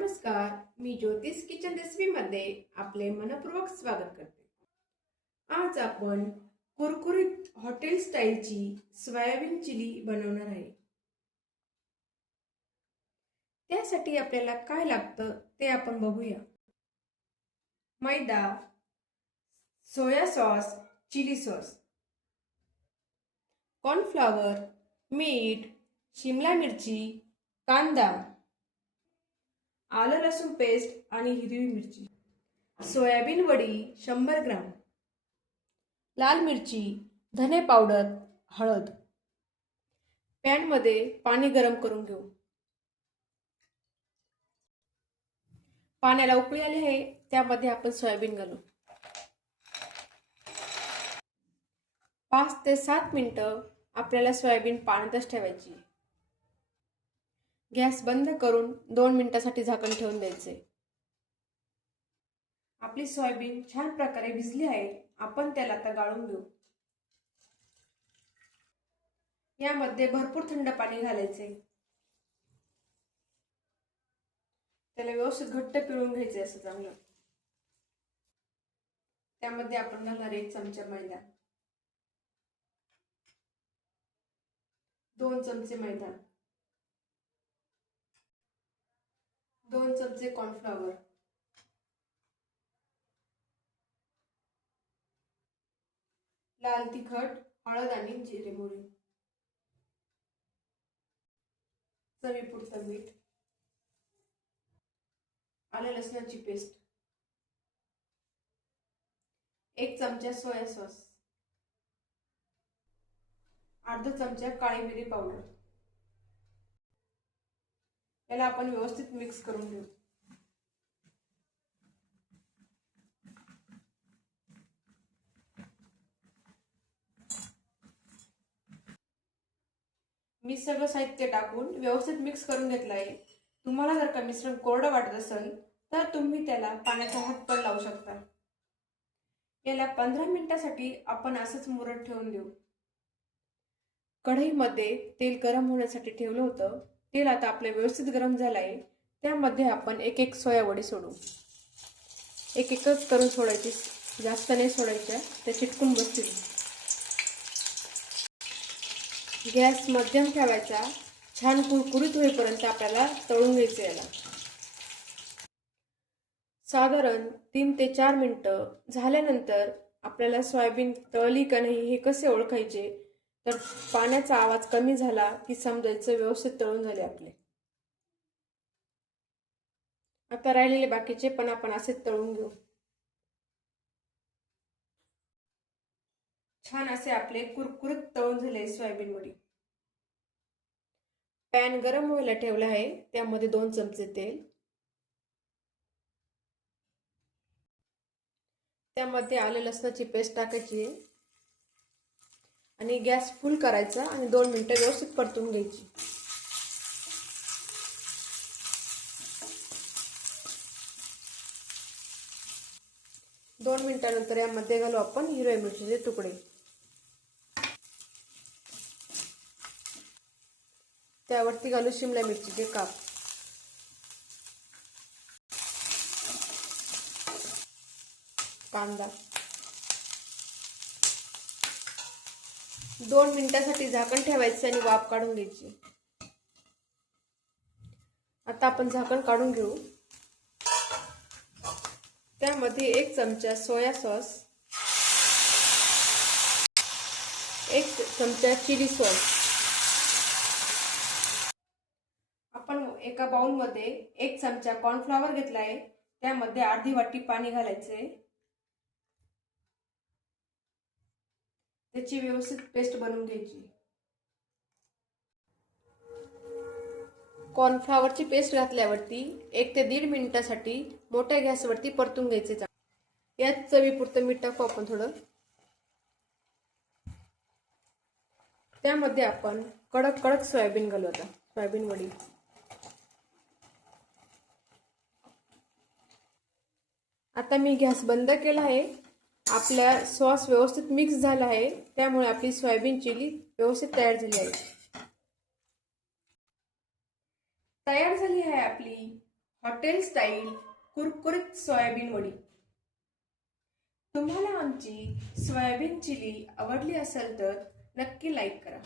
नमस्कार मी ज्योतिष किचन रेसिपीमध्ये आपले मनपूर्वक स्वागत करते. आज आपण कुरकुरीत हॉटेल स्टाईलची सोयाबीन चिली बनवणार आहे. त्यासाठी आपल्याला काय लागतं ते आपण बघूया. मैदा soya sauce chili sauce cornflour मीठ शिमला मिरची कांदा आलं लसूण पेस्ट आणि हिरवी मिरची. सोयाबीन वडी शंभर ग्राम. लाल मिरची धने पावडर हळद. पॅनमध्ये पाणी गरम करून घेऊ. पाण्याला उकळी आली आहे त्यामध्ये आपण सोयाबीन घालू. पाच ते सात मिनटं आपल्याला सोयाबीन पाण्यातच ठेवायची गॅस बंद करून दोन मिनिटासाठी झाकण ठेवून द्यायचे. आपली सोयाबीन छान प्रकारे भिजली आहे. आपण त्याला आता गाळून घेऊ. यामध्ये भरपूर थंड पाणी घालायचे. त्याला व्यवस्थित घट्ट पिळून घ्यायचे असं चांगलं. त्यामध्ये आपण घालणार एक चमचा मैदा. दोन चमचे मैदा. दोन चमचे कॉर्नफ्लॉवर लाल तिखट हळद आणि जिरे मोहरी. चवीपुरतं मीठ. आलं लसणाची पेस्ट. एक चमचा सोया सॉस. अर्धा चमचा काळी मिरी पावडर. याला आपण व्यवस्थित मिक्स करून घेऊ. मी सगळं साहित्य टाकून व्यवस्थित मिक्स करून घेतलं आहे. तुम्हाला जर का मिश्रण कोरडं वाटत असेल तर तुम्ही त्याला पाण्याचा हात पण लावू शकता. याला पंधरा मिनिटासाठी आपण असंच मुरत ठेवून देऊ. कढईमध्ये तेल गरम होण्यासाठी ठेवलं होतं. तेल आता आपलं व्यवस्थित गरम झालं आहे त्यामध्ये आपण एक एक सोयावडी सोडू. एक एकच करून सोडायची जास्त नाही सोडायच्या त्या चिटकून बसतील गॅस मध्यम ठेवायचा छान कुरकुरीत होईपर्यंत आपल्याला तळून घ्यायचं याला. साधारण तीन ते चार मिनटं झाल्यानंतर आपल्याला सोयाबीन तळली का नाही हे कसे ओळखायचे? तर पाण्याचा आवाज कमी झाला की समजायचं व्यवस्थित तळून झाले आपले. आता राहिलेले बाकीचे पण आपण असे तळून घेऊ. छान असे आपले कुरकुरीत तळून झाले सोयाबीन वडी. पॅन गरम व्हायला ठेवला आहे त्यामध्ये दोन चमचे तेल. त्यामध्ये आले लसणाची पेस्ट टाकायची आहे. आणि गॅस फुल करायचा आणि दोन मिनटं व्यवस्थित परतून घ्यायची. दोन मिनिटानंतर यामध्ये घालू आपण हिरव्या मिरचीचे तुकडे. त्यावरती घालू शिमला मिरचीचे काप. कांदा. दोन मिनिटासाठी झाकण ठेवायचं आणि वाफ काढून घ्यायची. आता आपण झाकण काढून घेऊ. त्यामध्ये एक चमचा सोया सॉस एक चमचा चिली सॉस. आपण एका बाउलमध्ये एक चमचा कॉर्नफ्लॉवर घेतला आहे त्यामध्ये अर्धी वाटी पाणी घालायचे. त्याची व्यवस्थित पेस्ट बनवून घ्यायची. कॉर्नफ्लावरची पेस्ट घातल्यावरती एक ते दीड मिनिटासाठी मोठ्या गॅसवरती परतून घ्यायचे यात चवीपुरतं मीठ टाकू आपण थोडं. त्यामध्ये आपण कडक कडक सोयाबीन घालू आता सोयाबीन वडी. आता मी गॅस बंद केला आहे. आपल्या सॉस व्यवस्थित मिक्स झाला आहे त्यामुळे आपली सोयाबीन चिली व्यवस्थित तयार झाली आहे. तयार झाली आहे आपली हॉटेल स्टाईल कुरकुरीत सोयाबीन वडी. तुम्हाला आमची सोयाबीन चिली आवडली असेल तर नक्की लाईक करा.